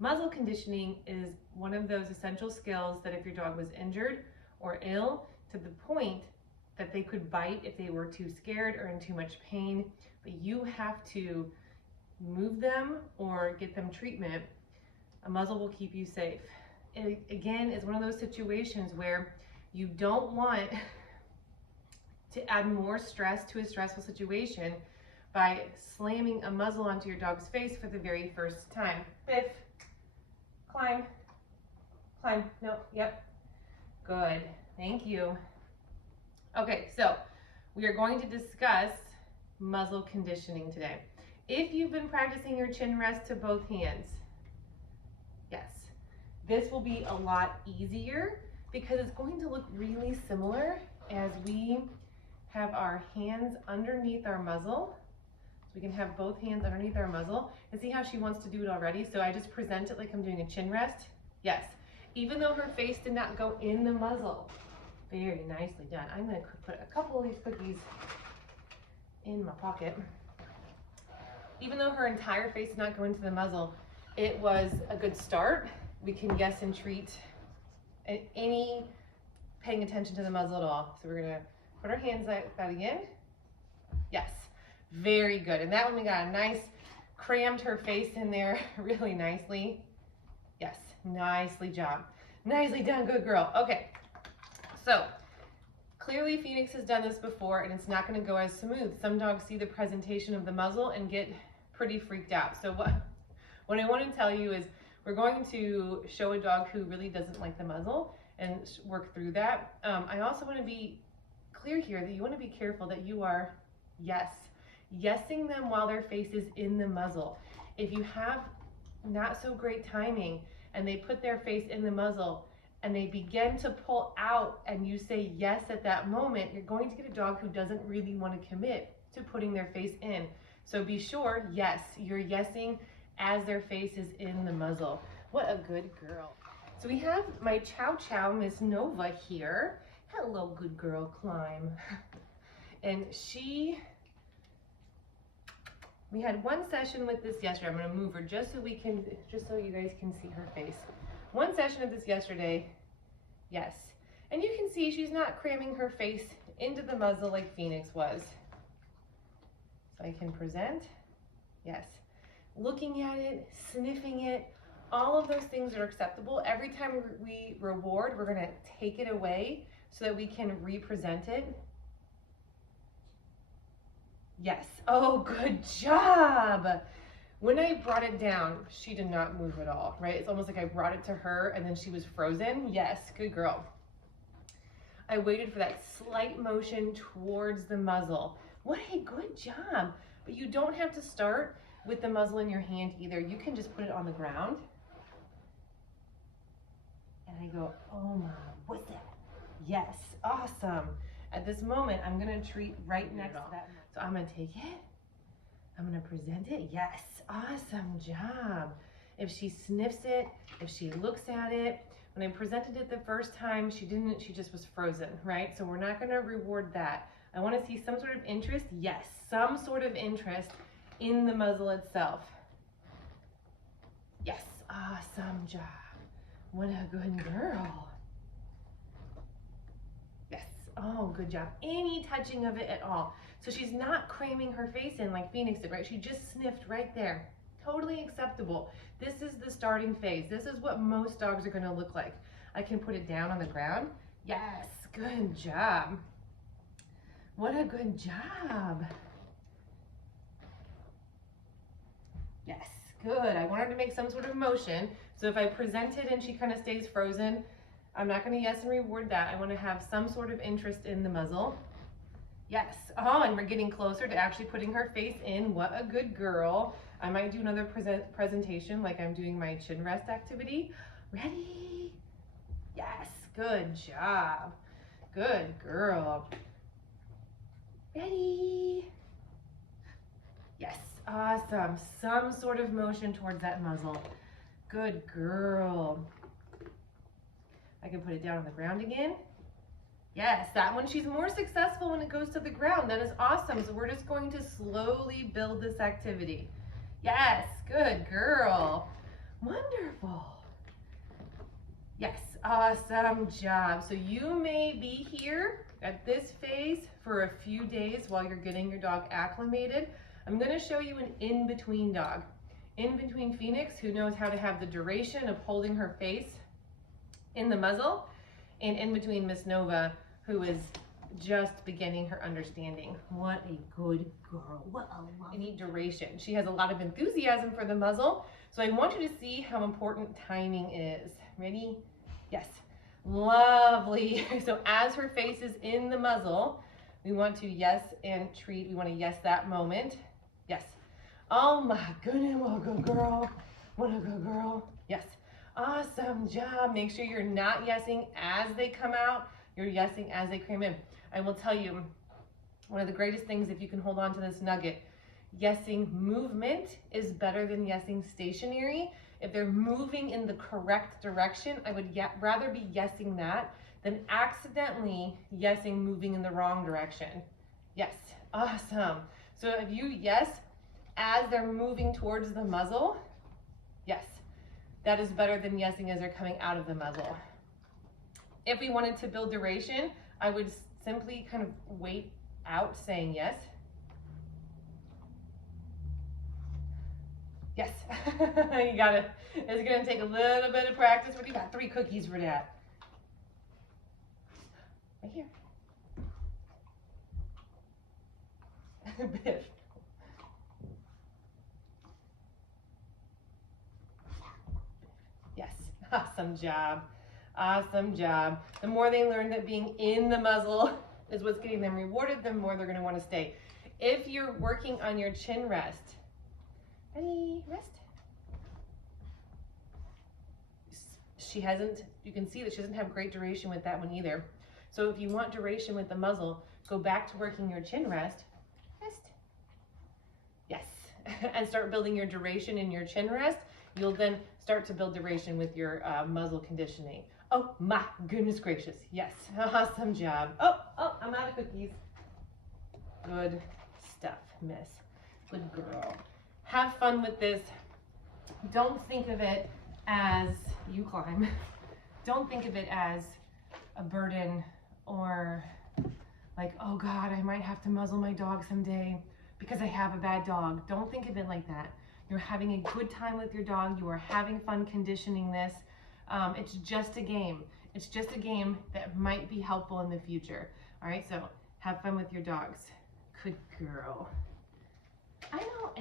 Muzzle conditioning is one of those essential skills that if your dog was injured or ill to the point that they could bite if they were too scared or in too much pain, but you have to move them or get them treatment, a muzzle will keep you safe. It, again, is one of those situations where you don't want to add more stress to a stressful situation by slamming a muzzle onto your dog's face for the very first time. Biff, climb, climb, no, yep, good, thank you. Okay, so we are going to discuss muzzle conditioning today. If you've been practicing your chin rest to both hands, yes, this will be a lot easier because it's going to look really similar as we have our hands underneath our muzzle. So we can have both hands underneath our muzzle and see how she wants to do it already. So I just present it like I'm doing a chin rest. Yes, even though her face did not go in the muzzle. Very nicely done. I'm going to put a couple of these cookies in my pocket. Even though her entire face did not go into the muzzle, it was a good start. We can guess and treat any paying attention to the muzzle at all. So we're going to put our hands like that again. Yes, very good. And that one we got a nice, crammed her face in there really nicely. Yes, nicely job. Nicely done, good girl. Okay. So clearly Phoenix has done this before and it's not going to go as smooth. Some dogs see the presentation of the muzzle and get pretty freaked out. So what I want to tell you is we're going to show a dog who really doesn't like the muzzle and work through that. I also want to be clear here that you want to be careful that you are, yesing them while their face is in the muzzle. If you have not so great timing and they put their face in the muzzle and they begin to pull out and you say yes at that moment, you're going to get a dog who doesn't really want to commit to putting their face in. So be sure, yes, you're yesing as their face is in the muzzle. What a good girl. So we have my Chow Chow, Miss Nova here. Hello, good girl, climb. And we had one session with this yesterday. I'm gonna move her just so you guys can see her face. One session of this yesterday, yes. And you can see she's not cramming her face into the muzzle like Phoenix was. So I can present, yes. Looking at it, sniffing it, all of those things are acceptable. Every time we reward, we're gonna take it away so that we can represent it. Yes, oh, good job. When I brought it down, she did not move at all, right? It's almost like I brought it to her and then she was frozen. Yes, good girl. I waited for that slight motion towards the muzzle. What a good job. But you don't have to start with the muzzle in your hand either. You can just put it on the ground. And I go, oh my, what's that? Yes, awesome. At this moment, I'm gonna treat right next to that. So I'm gonna take it. I'm gonna present it. Yes, awesome job. If she sniffs it, if she looks at it, when I presented it the first time, she just was frozen, right? So we're not gonna reward that. I wanna see some sort of interest. Yes, some sort of interest in the muzzle itself. Yes, awesome job. What a good girl. Yes, oh, good job. Any touching of it at all. So she's not cramming her face in like Phoenix did, right? She just sniffed right there. Totally acceptable. This is the starting phase. This is what most dogs are gonna look like. I can put it down on the ground. Yes, good job. What a good job. Yes, good. I want her to make some sort of motion. So if I present it and she kind of stays frozen, I'm not gonna yes and reward that. I wanna have some sort of interest in the muzzle. Yes, oh, and we're getting closer to actually putting her face in. What a good girl. I might do another presentation like I'm doing my chin rest activity. Ready? Yes, good job. Good girl. Ready? Yes, awesome. Some sort of motion towards that muzzle. Good girl. I can put it down on the ground again. Yes, that one, she's more successful when it goes to the ground. That is awesome. So we're just going to slowly build this activity. Yes, good girl. Wonderful. Yes, awesome job. So you may be here at this phase for a few days while you're getting your dog acclimated. I'm gonna show you an in-between dog. In between Phoenix, who knows how to have the duration of holding her face in the muzzle, and in between Miss Nova, who is just beginning her understanding. What a good girl. What a lovely. I need duration. She has a lot of enthusiasm for the muzzle, so I want you to see how important timing is. Ready? Yes. Lovely. So as her face is in the muzzle, we want to yes and treat. We want to yes that moment. Yes. Oh my goodness, what a good girl. What a good girl. Yes. Awesome job. Make sure you're not yesing as they come out. You're yesing as they cram in. I will tell you, one of the greatest things, if you can hold on to this nugget, yesing movement is better than yesing stationary. If they're moving in the correct direction, I would rather be yesing that than accidentally yesing moving in the wrong direction. Yes, awesome. So if you yes as they're moving towards the muzzle, yes, that is better than yesing as they're coming out of the muzzle. If we wanted to build duration, I would simply kind of wait out saying yes. Yes, you got it. It's gonna take a little bit of practice, but you got 3 cookies for that. Right here. Biff. Yes, awesome job. Awesome job. The more they learn that being in the muzzle is what's getting them rewarded, the more they're gonna wanna stay. If you're working on your chin rest, ready, rest. She hasn't, you can see that she doesn't have great duration with that one either. So if you want duration with the muzzle, go back to working your chin rest. Rest. Yes, and start building your duration in your chin rest. You'll then start to build duration with your muzzle conditioning. Oh my goodness gracious, yes, awesome job. Oh, I'm out of cookies. Good stuff, miss. Good girl. Have fun with this. Don't think of it as, you climb, don't think of it as a burden or like, oh God, I might have to muzzle my dog someday because I have a bad dog. Don't think of it like that. You're having a good time with your dog. You are having fun conditioning this. It's just a game. It's just a game that might be helpful in the future. All right, so have fun with your dogs. Good girl. I know